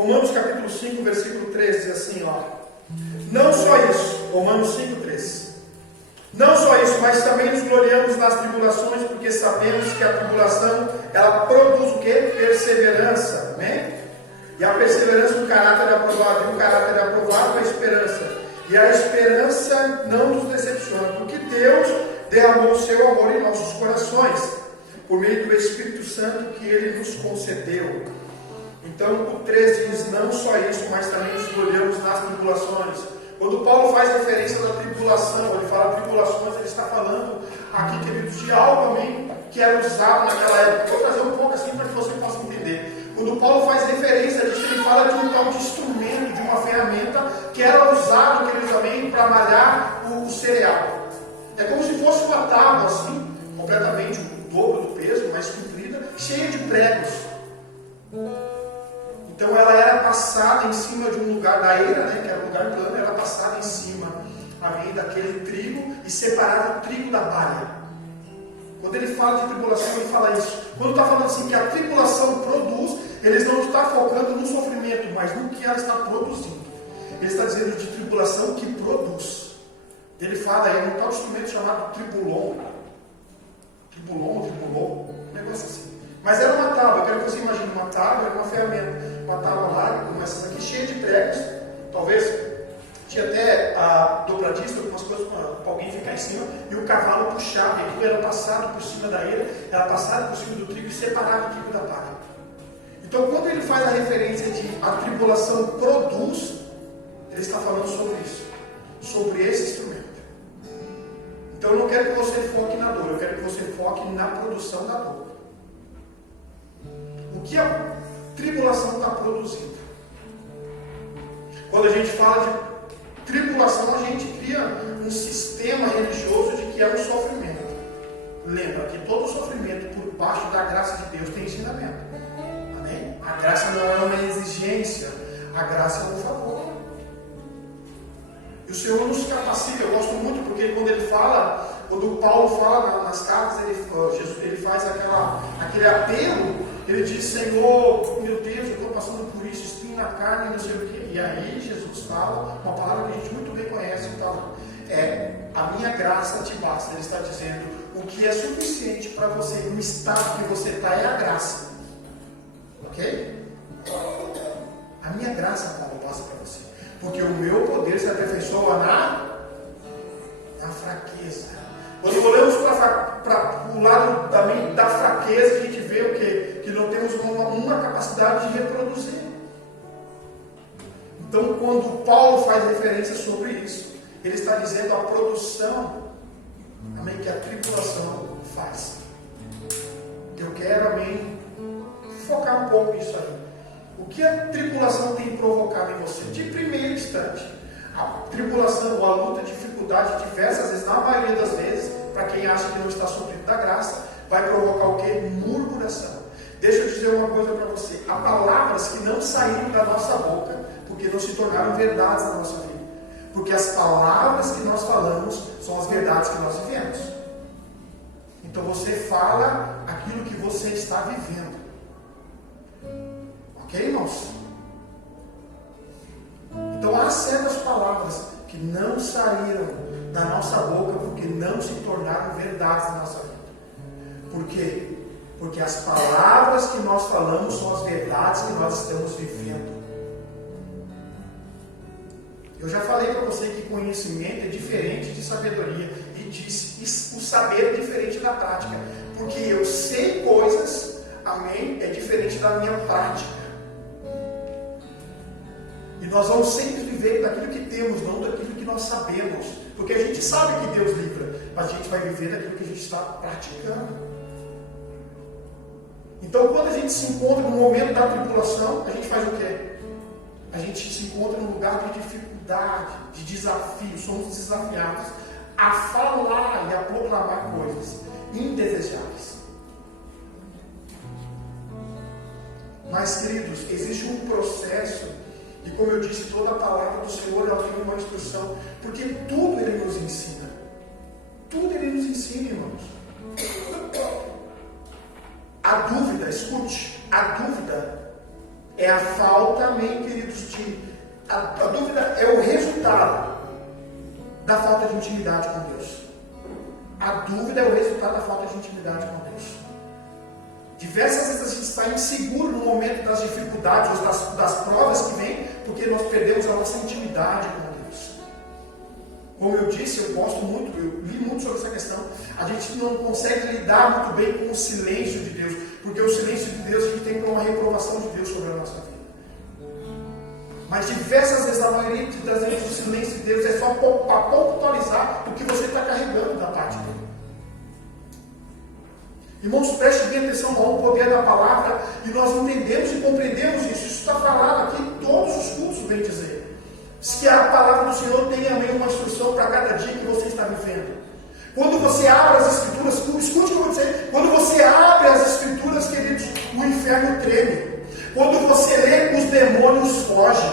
Romanos capítulo 5, versículo 13, diz assim, ó. Não só isso, Romanos 5, 13. Não só isso, mas também nos gloriamos nas tribulações, porque sabemos que a tribulação, ela produz o quê? Perseverança, amém? E a perseverança, um caráter aprovado, e um caráter aprovado, a esperança. E a esperança não nos decepciona, porque Deus derramou o seu amor em nossos corações, por meio do Espírito Santo que Ele nos concedeu. Então o 13 diz, não só isso, mas também nos gloriamos nas tribulações. Quando Paulo faz referência da tribulação, ele fala tribulações, ele está falando aqui, queridos, de algo também que era usado naquela época. Vou trazer um pouco assim para que você possa entender. Quando Paulo faz referência disso, ele fala de um tal de instrumento, de uma ferramenta que era usado, queridos, também para malhar o cereal. É como se fosse uma tábua assim, completamente o dobro do peso, mais comprida, cheia de pregos. Então ela era passada em cima de um lugar da eira, né, que era um lugar plano, era passada em cima ali daquele trigo e separava o trigo da palha. Quando ele fala de tribulação, ele fala isso. Quando está falando assim que a tribulação produz, ele não está focando no sofrimento, mas no que ela está produzindo. Ele está dizendo de tribulação que produz. Ele fala aí um tal instrumento chamado tribulon, um negócio assim. Mas era uma tábua, eu quero que você imagine uma tábua, era uma ferramenta, uma tábua larga, como essas aqui, cheia de pregos, talvez tinha até a dobradista, algumas coisas para alguém ficar em cima, e o cavalo puxava, e aquilo era passado por cima da eira, era passado por cima do trigo e separava o trigo da palha. Então, quando ele faz a referência de a tribulação produz, ele está falando sobre isso, sobre esse instrumento. Então, eu não quero que você foque na dor, eu quero que você foque na produção da dor. O que a tribulação está produzindo? Quando a gente fala de tribulação, a gente cria um sistema religioso de que é um sofrimento. Lembra que todo sofrimento por baixo da graça de Deus tem ensinamento. Amém? A graça não é uma exigência, a graça é um favor. E o Senhor nos capacita, eu gosto muito, porque quando Paulo fala nas cartas, ele faz aquele apelo, ele diz, Senhor, meu Deus, eu estou passando por isso, espinho na carne, não sei o quê. E aí Jesus fala, uma palavra que a gente muito bem conhece, então, a minha graça te basta. Ele está dizendo, o que é suficiente para você, no estado que você está, é a graça. Ok? A minha graça, Paulo, basta para você. Porque o meu poder se aperfeiçoa na fraqueza. Quando olhamos para o lado da fraqueza, a gente vê o quê? Que não temos uma capacidade de reproduzir. Então, quando Paulo faz referência sobre isso, ele está dizendo a produção, amém, que a tribulação faz. Eu quero, amém, focar um pouco nisso aí. O que a tribulação tem provocado em você? De primeiro instante, a tribulação ou a luta, a dificuldade, diversas vezes, na maioria das vezes, para quem acha que não está sofrendo da graça, vai provocar o quê? Murmuração. Deixa eu dizer uma coisa para você. Há palavras que não saíram da nossa boca, porque não se tornaram verdades na nossa vida. Porque as palavras que nós falamos são as verdades que nós vivemos. Então você fala aquilo que você está vivendo. Ok, irmãos? Então há certas palavras que não saíram da nossa boca porque não se tornaram verdades na nossa vida. Por quê? Porque as palavras que nós falamos são as verdades que nós estamos vivendo. Eu já falei para você que conhecimento é diferente de sabedoria. E disse, o saber é diferente da prática. Porque eu sei coisas, amém, é diferente da minha prática. E nós vamos sempre viver daquilo que temos, não daquilo que nós sabemos. Porque a gente sabe que Deus livra, mas a gente vai viver daquilo que a gente está praticando. Então, quando a gente se encontra no momento da tribulação, a gente faz o quê? A gente se encontra num lugar de dificuldade, de desafio. Somos desafiados a falar e a proclamar coisas indesejáveis. Mas, queridos, existe um processo. E como eu disse, toda a palavra do Senhor ela tem uma instrução, porque tudo Ele nos ensina. Tudo Ele nos ensina, irmãos. A dúvida, escute, a dúvida é a falta, amém, queridos, a dúvida é o resultado da falta de intimidade com Deus. A dúvida é o resultado da falta de intimidade com Deus. Diversas vezes a gente está inseguro no momento das dificuldades, ou das provas que vêm, porque nós perdemos a nossa intimidade com Deus. Como eu disse, eu li muito sobre essa questão. A gente não consegue lidar muito bem com o silêncio de Deus, porque o silêncio de Deus a gente tem como uma reprovação de Deus sobre a nossa vida. Mas diversas vezes, a maioria das vezes, o silêncio de Deus é só para pontualizar o que você está carregando da parte dele. Irmãos, preste bem atenção ao poder da palavra, e nós entendemos e compreendemos isso. Isso está falado aqui em todos os cultos, bem dizer. Que a palavra do Senhor tem também uma instrução para cada dia que você está vivendo. Quando você abre as Escrituras, escute o que eu vou dizer. Quando você abre as Escrituras, queridos, o inferno treme. Quando você lê, os demônios fogem.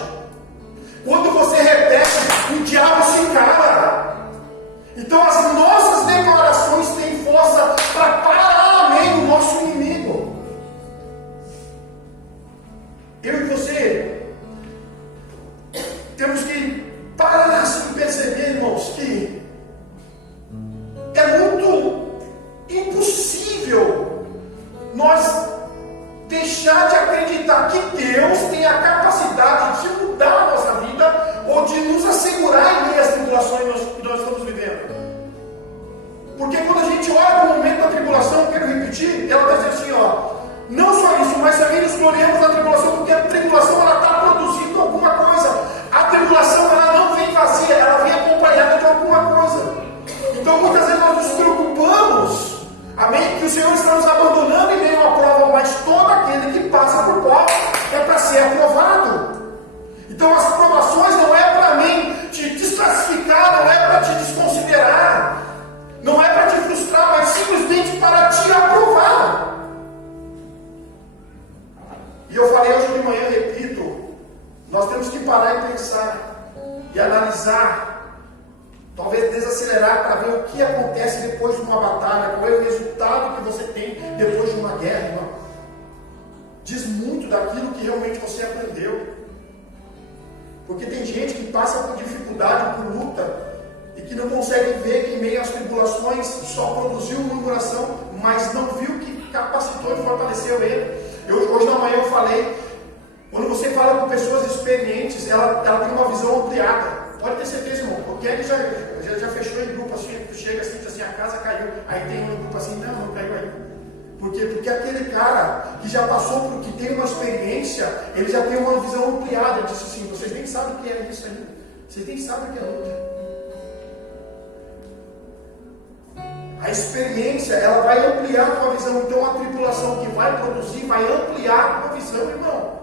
Quando você repete, o diabo se cala. Então as nossas declarações têm força para parar, amém, o nosso inimigo. Eu e você temos que parar assim, perceber, irmãos, que é muito impossível nós deixar de acreditar que Deus tem a capacidade de mudar a nossa vida ou de nos assegurar em meio às tribulações que nós estamos vivendo. Porque quando a gente olha para o momento da tribulação, eu quero repetir, ela está dizendo assim, não só isso, mas também nos gloriamos na tribulação, porque a tribulação ela está produzindo alguma coisa. A tribulação ela não vem vazia, ela vem acompanhada de alguma coisa. Então muitas vezes nós nos preocupamos, amém, que o Senhor está nos abandonando em meio a uma prova, mas todo aquele que passa por prova é para ser aprovado. Então as provações não é para mim te desclassificar, não é para te desconsiderar, não é para te frustrar, mas simplesmente para te aprovar. E eu falei hoje de manhã, repito, nós temos que parar e pensar e analisar, talvez desacelerar para ver o que acontece depois de uma batalha, qual é o resultado que você tem depois de uma guerra, irmão. Diz muito daquilo que realmente você aprendeu. Porque tem gente que passa por dificuldade, por luta, e que não consegue ver que em meio às tribulações só produziu murmuração, mas não viu que capacitou e fortaleceu ele. Hoje na manhã eu falei, quando você fala com pessoas experientes, ela tem uma visão ampliada. Pode ter certeza, irmão, porque ele já fechou em grupo assim, tu chega assim, diz assim, a casa caiu, aí tem um grupo assim, não caiu aí. Porque aquele cara que já passou por, que tem uma experiência, ele já tem uma visão ampliada. Ele disse assim, vocês nem sabem o que é isso ainda, vocês nem sabem o que é luta. A experiência, ela vai ampliar a tua visão. Então a tribulação que vai produzir, vai ampliar a tua visão, irmão.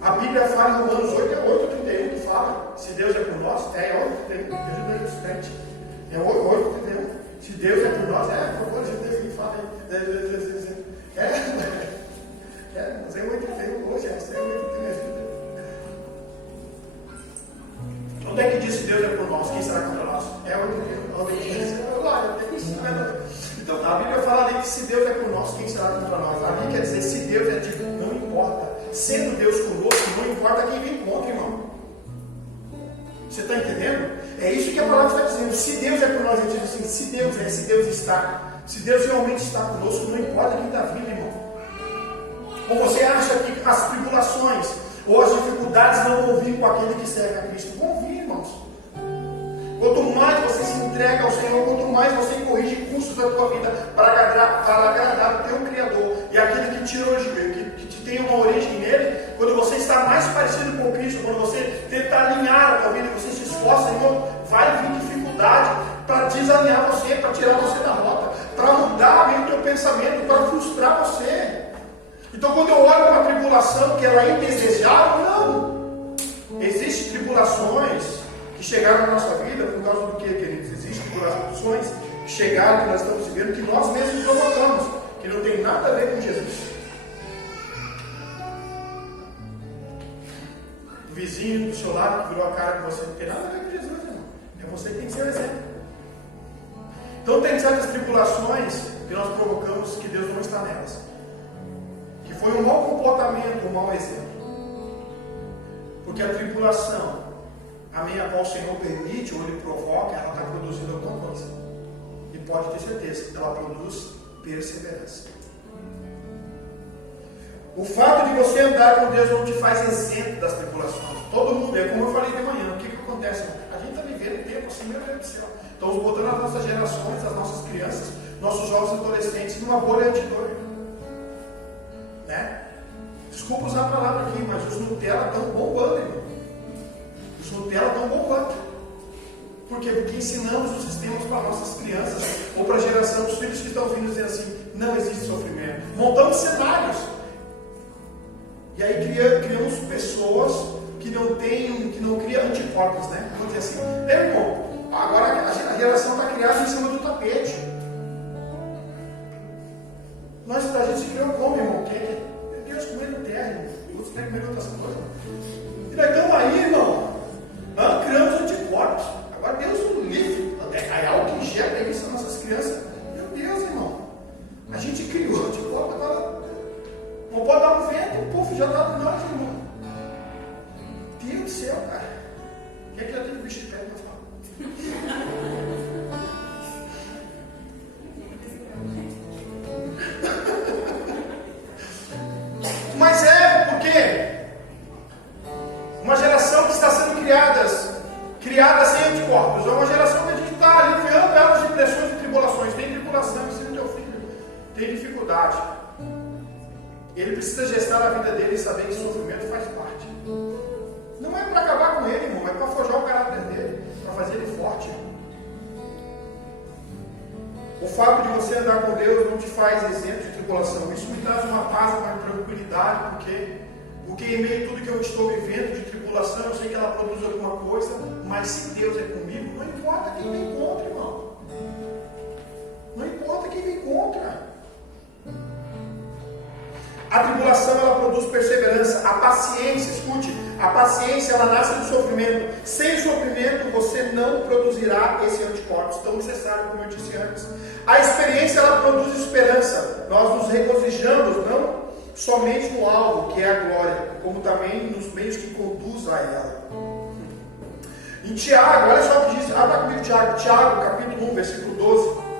A Bíblia fala em Romanos 8:31 que fala, se Deus é por nós, é 8:31, é 8:31. Se Deus é por nós, por favor, Deus que fala aí. Mas é 8:31 hoje, é 8:31. Onde é que diz se Deus é por nós? Quem será contra nós? É 8:31. Então a Bíblia fala ali que se Deus é por nós, quem será contra nós? Ali quer dizer, se Deus é de não importa. Sendo Deus conosco, não importa quem vem contra, irmão. Você está entendendo? É isso que a palavra está dizendo. Se Deus é por nós, ele diz assim, se Deus está, se Deus realmente está conosco, não importa quem está vindo, irmão. Ou você acha que as tribulações ou as dificuldades não vão vir com aquele que serve a Cristo? Vão vir, irmãos. Quanto mais você se entrega ao Senhor, quanto mais você corrige custos da tua vida para agradar o teu Criador e aquele que te origem, que te tem uma origem nele, quando você está mais parecido com Cristo, quando você tenta alinhar a tua vida, você se esforça, irmão, vai vir dificuldade para desalinhar você, para tirar você da rota, para mudar o teu pensamento, para frustrar você. Então quando eu olho para a tribulação, que ela é indesejável, não. Existem tribulações que chegaram na nossa vida por causa do que, queridos? Existem tribulações que chegaram, que nós estamos vivendo, que nós mesmos provocamos, que não tem nada a ver com Jesus. O vizinho do seu lado que virou a cara com você, não tem nada a ver com Jesus, irmão. É você que tem que ser o exemplo. Então tem certas tribulações que nós provocamos que Deus não está nelas. Que Foi um mau comportamento, um mau exemplo. Porque a tribulação, amém, a qual o Senhor permite ou Ele provoca, ela está produzindo alguma coisa. E pode ter certeza, ela produz perseverança. O fato de você andar com Deus não te faz isento das tribulações. Todo mundo, é como eu falei de manhã, o que acontece? A gente está vivendo um tempo assim, meu Deus do céu. Estamos botando as nossas gerações, as nossas crianças, nossos jovens e adolescentes numa bolha antidor. Né? Desculpa usar a palavra aqui, mas os Nutella estão bombando, irmão. Os Nutella estão bombando. Por quê? Porque ensinamos os sistemas para nossas crianças, ou para a geração dos filhos que estão vindo dizendo assim, não existe sofrimento. Montamos cenários. E aí criamos pessoas que não criam anticorpos, né? Vamos dizer assim, irmão, agora a geração está criada em cima do tapete. A gente se criou como, irmão? Meu Deus, comendo terra, irmão. Outros querem comer outras coisas. E nós estamos aí, irmão, criamos anticorpos. Agora Deus nos livre. É algo que injeta isso nas nossas crianças. Meu Deus, irmão. A gente criou anticorpos, agora não pode dar um vento, o povo já está do nós, irmão. Deus do céu, cara. O que é que já tem um bicho de pé para falar? Mas porque uma geração que está sendo criada sem anticorpos, é uma geração que a gente está aliviando elas de pressões e tribulações. Tem tribulação, ensina teu filho, tem dificuldade. Ele precisa gestar a vida dele e saber que sofrimento faz parte. Não é para acabar com ele, irmão, é para forjar o caráter dele, para fazer ele forte. O fato de você andar com Deus não te faz isento de tribulação. Isso me traz uma paz, uma tranquilidade, porque em meio a tudo que eu estou vivendo de tribulação, eu sei que ela produz alguma coisa, mas se Deus é comigo, não importa quem me encontra, irmão. Não importa quem me encontra. A tribulação, ela produz perseverança. A paciência, escute, a paciência, ela nasce do sofrimento. Sem sofrimento, você não produzirá esse anticorpos tão necessário, como eu disse antes. A experiência, ela produz esperança. Nós nos regozijamos, não somente no alvo, que é a glória, como também nos meios que conduz a ela. Em Tiago, olha só o que diz, abra comigo Tiago, capítulo 1, versículo 12.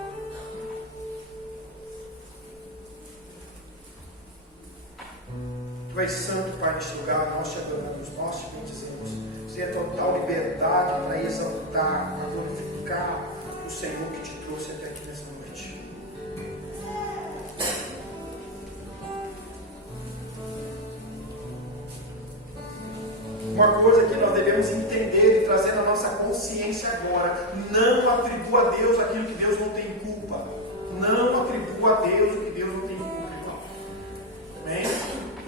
Tu és santo, Pai, neste lugar, nós te adoramos, nós te bendizemos. Seja total liberdade para exaltar, para glorificar o Senhor que te trouxe até aqui nessa noite. Uma coisa que nós devemos entender e trazer na nossa consciência agora: não atribua a Deus aquilo que Deus não tem culpa. Não atribua a Deus o que Deus não tem culpa, irmão. Amém?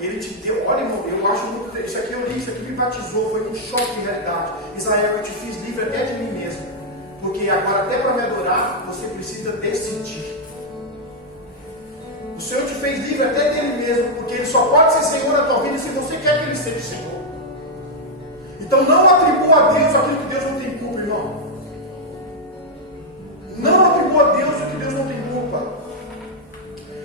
Ele te deu, olha, irmão, eu acho muito. Isso aqui eu li, isso aqui me batizou, foi um choque de realidade. Israel, eu te fiz livre até de mim mesmo. Porque agora, até para me adorar, você precisa decidir. O Senhor te fez livre até dele mesmo, porque ele só pode ser Senhor na tua vida se você quer que ele seja Senhor. Então não atribua a Deus aquilo que Deus não tem culpa, irmão. Não atribua a Deus o que Deus não tem culpa.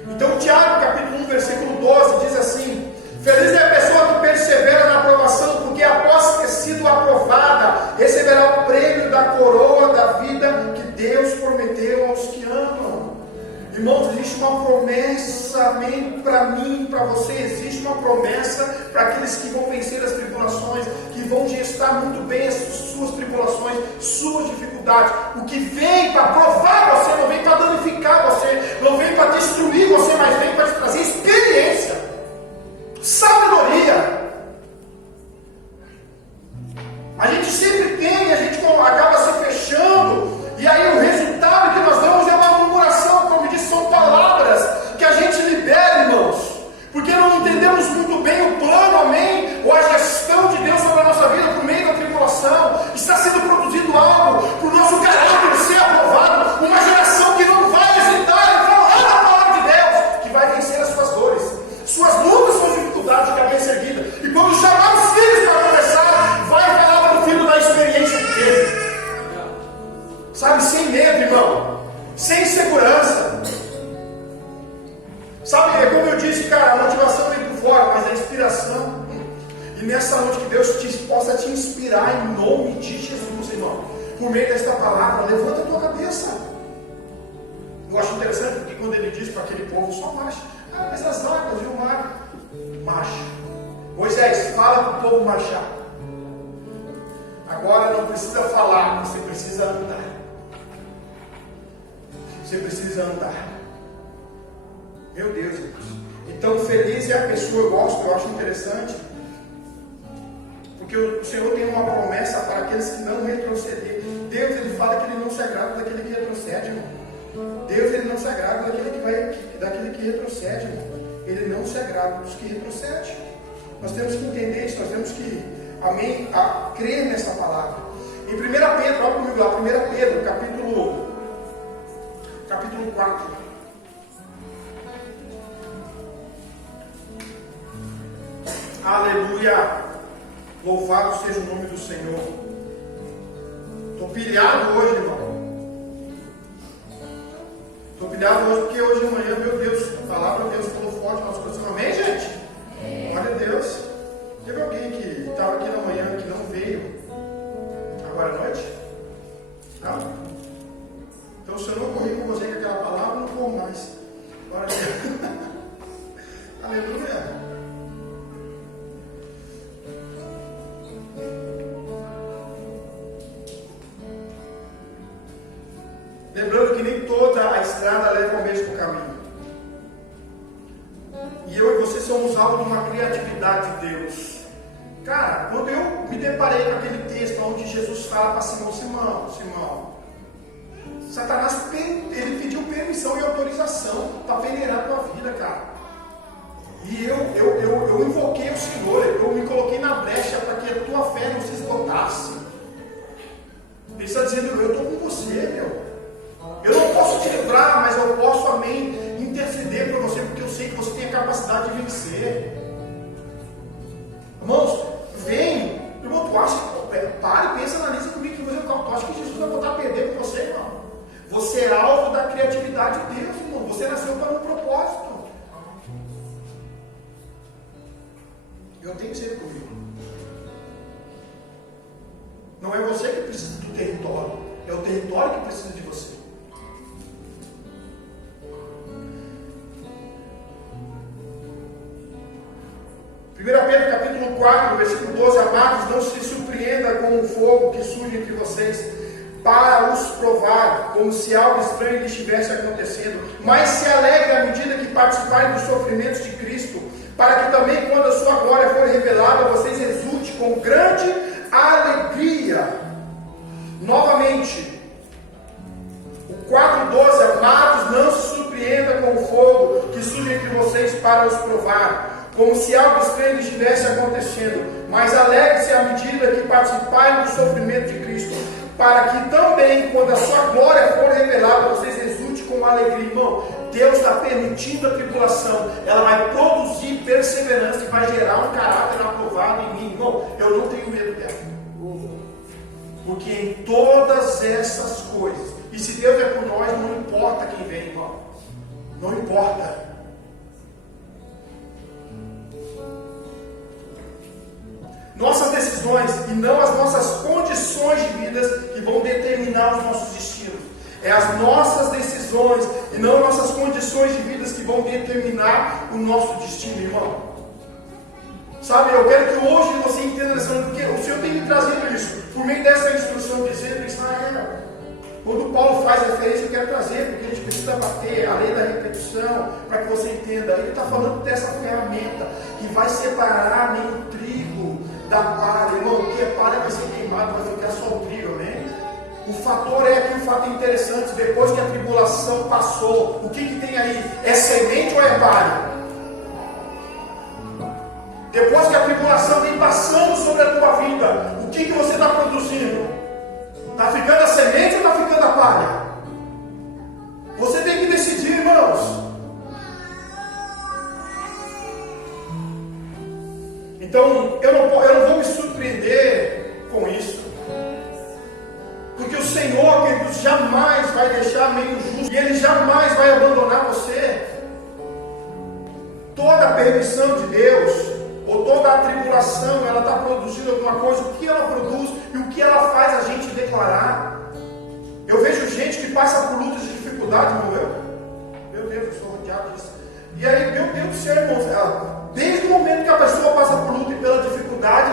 Então Tiago, capítulo 1, versículo 12, diz assim: feliz é a pessoa que persevera na aprovação, porque após ter sido aprovada, receberá o prêmio da coroa da vida que Deus prometeu aos que amam. Irmãos, existe uma promessa, amém, para mim, para você, existe uma promessa para aqueles que vão vencer as tribulações, que vão gestar muito bem as suas tribulações, suas dificuldades. O que vem para provar você, não vem para danificar você, não vem para destruir você, mas vem para te trazer experiência, sabedoria. A gente sempre tem, a gente acaba se fechando, e aí o resultado que nós damos é uma murmuração, como disse, são palavras que a gente libera, irmãos, porque não entendemos muito bem o plano, amém, ou a gestão de Deus sobre a nossa vida por meio da tribulação. Está sendo produzido algo para o nosso caráter ser aprovado, uma geração que não vai hesitar em falar a palavra de Deus, que vai vencer as suas dores, suas lutas, suas dificuldades de cabeça erguida, e quando chamar os filhos para conversar, vai falar para o filho da experiência que teve. Sabe, sem medo, irmão, sem insegurança. Sabe, é como eu disse, cara, a motivação vem inspiração. E nessa noite que Deus possa te inspirar em nome de Jesus, irmão. Por meio desta palavra, levanta a tua cabeça. Eu acho interessante porque quando ele diz para aquele povo, só marcha. Ah, mas as águas e o mar, marcha. Moisés, fala para o povo marchar. Agora não precisa falar, você precisa andar. Você precisa andar. Meu Deus, irmãos. Então, feliz é a pessoa, eu acho interessante. Porque o Senhor tem uma promessa para aqueles que não retrocederem. Deus, ele fala que ele não se agrada daquele que retrocede, irmão. Deus, ele não se agrada daquele que retrocede, irmão. Ele não se agrada dos que retrocedem. Nós temos que entender isso, nós temos que, amém, crer nessa palavra. Em 1 Pedro, olha comigo lá, 1 Pedro, capítulo 4. Aleluia! Louvado seja o nome do Senhor. Estou pilhado hoje, irmão. Estou pilhado hoje porque hoje de manhã, meu Deus, a palavra de Deus falou forte no nosso coração. Amém, gente? Glória a Deus. Teve alguém que estava aqui na manhã que não veio agora à noite? Não? Então, se eu não corri com você com aquela palavra, eu não corro mais. Glória a Deus. Aleluia. Lembrando que nem toda a estrada leva ao mesmo caminho. E eu e você somos alvo de uma criatividade de Deus. Cara, quando eu me deparei com aquele texto onde Jesus fala para Simão, Satanás ele pediu permissão e autorização para peneirar a tua vida, cara. E eu invoquei o Senhor, eu me coloquei na brecha para que a tua fé não se esgotasse. Ele está dizendo, eu estou com você, meu. Eu não posso te livrar, mas eu posso, amém, interceder por você, porque eu sei que você tem a capacidade de vencer. Irmãos, vem, irmão, tu acha, para e pensa, analisa comigo, que você, tu acha que Jesus vai botar a perder com você, irmão? Você é alvo da criatividade de Deus, irmão. Você nasceu para um propósito. Eu tenho que ser comigo. Não é você que precisa do território, é o território que precisa de você. 1 Pedro capítulo 4, versículo 12, amados, não se surpreenda com o fogo que surge entre vocês, para os provar, como se algo estranho lhe estivesse acontecendo, mas se alegre à medida que participarem dos sofrimentos de Cristo, para que também, quando a sua glória for revelada, vocês exultem com grande alegria. Novamente, o 4,12, amados, não se surpreenda com o fogo que surge entre vocês para os provar, como se algo estranho estivesse acontecendo, mas alegre-se à medida que participarem do sofrimento de Cristo, para que também, quando a sua glória for revelada, vocês exultem com alegria. Irmão, Deus está permitindo a tribulação, ela vai produzir perseverança e vai gerar um caráter aprovado em mim. Irmão, eu não tenho medo dela, porque em todas essas coisas, e se Deus é por nós, não importa quem vem, irmão, não importa. Nossas decisões e não as nossas condições de vida que vão determinar os nossos destinos. É as nossas decisões e não nossas condições de vida que vão determinar o nosso destino, irmão. Sabe, eu quero que hoje você entenda nessa noite, porque o Senhor tem me trazido isso, por meio dessa instrução, dizendo em Israel. Quando Paulo faz referência, eu quero trazer, porque a gente precisa bater a lei da repetição, para que você entenda. Ele está falando dessa ferramenta que vai separar nem o trigo da palha, irmão. O que é palha vai ser queimado, vai ficar só o trigo, amém? O fator é que o fato interessante, depois que a tribulação passou, o que tem aí? É semente ou é palha? Depois que a tribulação vem passando sobre a tua vida, o que você está produzindo? Está ficando a semente ou está ficando a palha? Você tem que decidir, irmãos. Então, eu não vou me surpreender com isso. Porque o Senhor, queridos, jamais vai deixar meio justo. E Ele jamais vai abandonar você. Toda a permissão de Deus, ou ou toda a tribulação, ela está produzindo alguma coisa, o que ela produz e o que ela faz a gente declarar. Eu vejo gente que passa por lutas de dificuldade, meu Deus, eu sou rodeado disso. E aí, meu Deus do céu, irmãos, desde o momento que a pessoa passa por luta e pela dificuldade,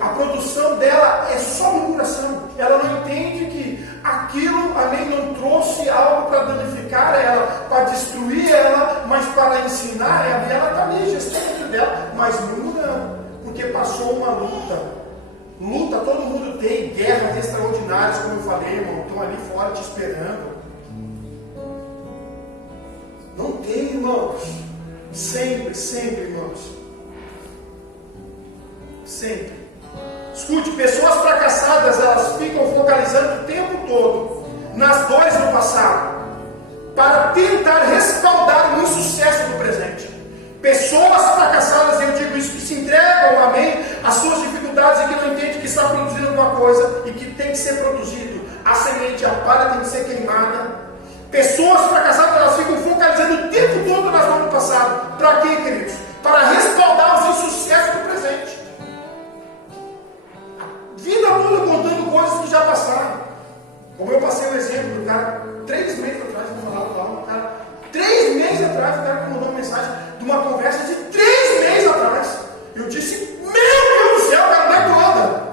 a produção dela é só murmuração. Ela não entende que aquilo além não trouxe algo para danificar ela, para destruir ela, mas para ensinar ela. E ela está ali gestando dela, mas murmurando, porque passou uma luta. Luta todo mundo tem, guerras extraordinárias, como eu falei, irmão, estão ali fora te esperando. Não tem, irmãos. Sempre, irmãos. Sempre. Escute, pessoas fracassadas, elas ficam focalizando o tempo todo nas dores do passado, para tentar respaldar o insucesso do presente. Pessoas fracassadas, eu digo isso, que se entregam, amém, às suas dificuldades e que não entendem que está produzindo alguma coisa e que tem que ser produzido. A semente, a palha tem que ser queimada. Pessoas fracassadas, elas ficam focalizando o tempo todo nas dores do passado. Para quê, queridos? Para respaldar os insucessos do presente. Vida toda contando coisas que já passaram. Como eu passei o exemplo do cara, 3 meses atrás, eu falava com o cara, 3 meses atrás, o cara me mandou uma mensagem de uma conversa de 3 meses atrás. Eu disse, meu Deus do céu, cara, não é toda.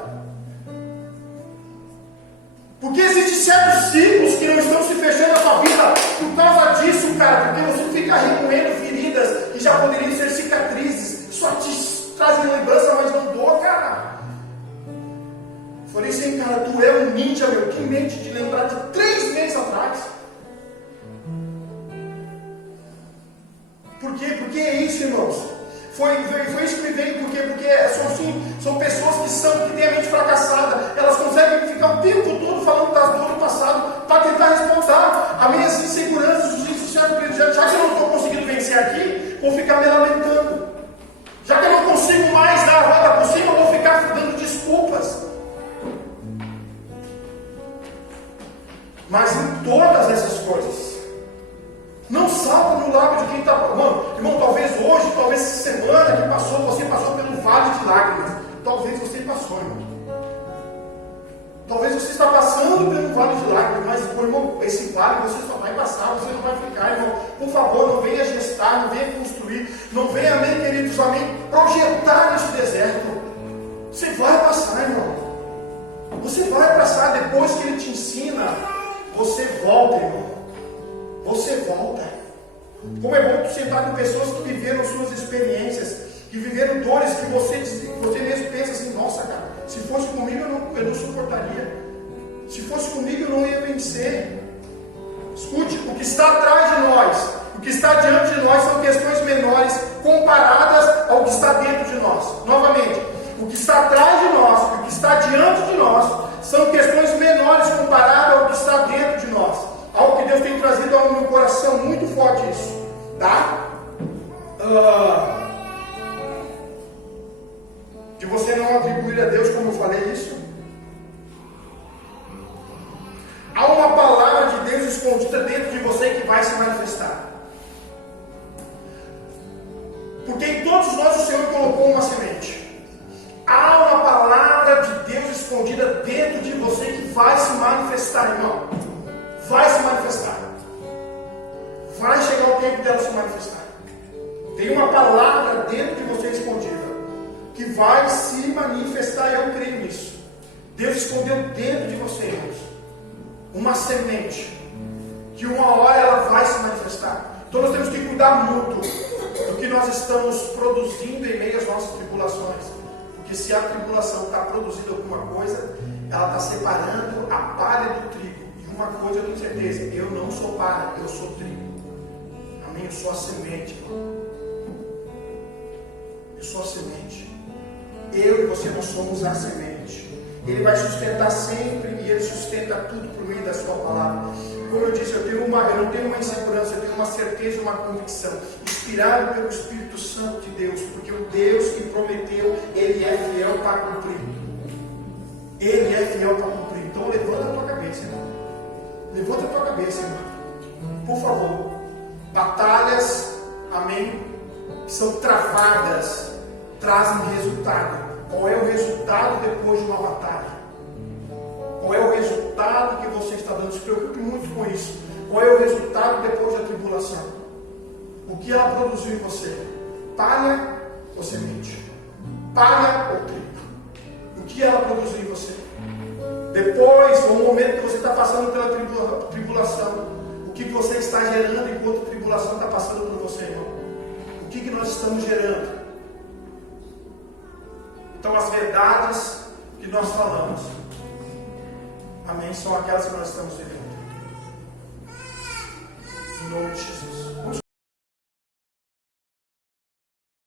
Porque existem certos ciclos que não estão se fechando na sua vida por causa disso, cara, porque você fica remoendo feridas que já poderiam ser cicatrizes, só te trazem lembrança, mas não doa, cara. Falei assim, cara, tu é um ninja, meu, que mente de lembrar de 3 meses atrás. Por quê? Porque é isso, irmãos. Foi isso que me veio, por quê? Porque são pessoas que têm a mente fracassada. Elas conseguem ficar o tempo todo falando das dores do passado para tentar responder as minhas inseguranças, os insucessos. Já que eu não estou conseguindo vencer aqui, vou ficar me lamentando. Já que eu não consigo mais dar a volta por cima, eu vou ficar dando desculpas. Mas em todas essas coisas, não salta no lábio de quem está falando. Irmão, talvez hoje, talvez essa semana que passou, você passou pelo vale de lágrimas. Talvez você passou, irmão. Talvez você está passando pelo vale de lágrimas, mas, irmão, esse vale você só vai passar, você não vai ficar, irmão. Por favor, não venha gestar, não venha construir, não venha, amém, queridos, amém, projetar nesse deserto. Você vai passar, irmão. Você vai passar, depois que ele te ensina, você volta, irmão. Você volta. Como é bom tu sentar com pessoas que viveram suas experiências, que viveram dores que você mesmo pensa assim, nossa, cara, se fosse comigo eu não suportaria. Se fosse comigo eu não ia vencer. Escute, o que está atrás de nós, o que está diante de nós são questões menores comparadas ao que está dentro de nós. Novamente, o que está atrás de nós, o que está diante de nós, são questões menores comparadas ao que está dentro de nós. Algo que Deus tem trazido ao meu coração muito forte isso, tá? De você não atribuir a Deus, como eu falei isso. Há uma palavra de Deus escondida dentro de você que vai se manifestar. Porque em todos nós o Senhor colocou uma semente. Há uma palavra de Deus escondida dentro de você que vai se manifestar, irmão. Vai se manifestar. Vai chegar o tempo dela se manifestar. Tem uma palavra dentro de você escondida que vai se manifestar, eu creio nisso. Deus escondeu dentro de você, irmãos, uma semente que uma hora ela vai se manifestar. Então nós temos que cuidar muito do que nós estamos produzindo em meio às nossas tribulações. Porque se a tribulação está produzindo alguma coisa, ela está separando a palha do trigo. Uma coisa eu tenho certeza, eu não sou palha, eu sou trigo. Amém? Eu sou a semente, irmão. Eu sou a semente. Eu e você não somos a semente. Ele vai sustentar sempre e Ele sustenta tudo por meio da sua palavra. Como eu disse, eu não tenho uma insegurança, eu tenho uma certeza e uma convicção, inspirado pelo Espírito Santo de Deus, porque o Deus que prometeu, Ele é fiel para cumprir. Ele é fiel para cumprir. Então levanta a tua cabeça, irmão. Levanta a tua cabeça, irmão. Por favor. Batalhas, amém, que são travadas trazem resultado. Qual é o resultado depois de uma batalha? Qual é o resultado que você está dando? Se preocupe muito com isso. Qual é o resultado depois da tribulação? O que ela produziu em você? Palha ou semente? Palha ou trigo? O que ela produziu em você? Depois, no momento que você está passando pela tribulação, o que você está gerando enquanto a tribulação está passando por você, irmão? O que nós estamos gerando? Então, as verdades que nós falamos, amém, são aquelas que nós estamos vivendo. Em nome de Jesus.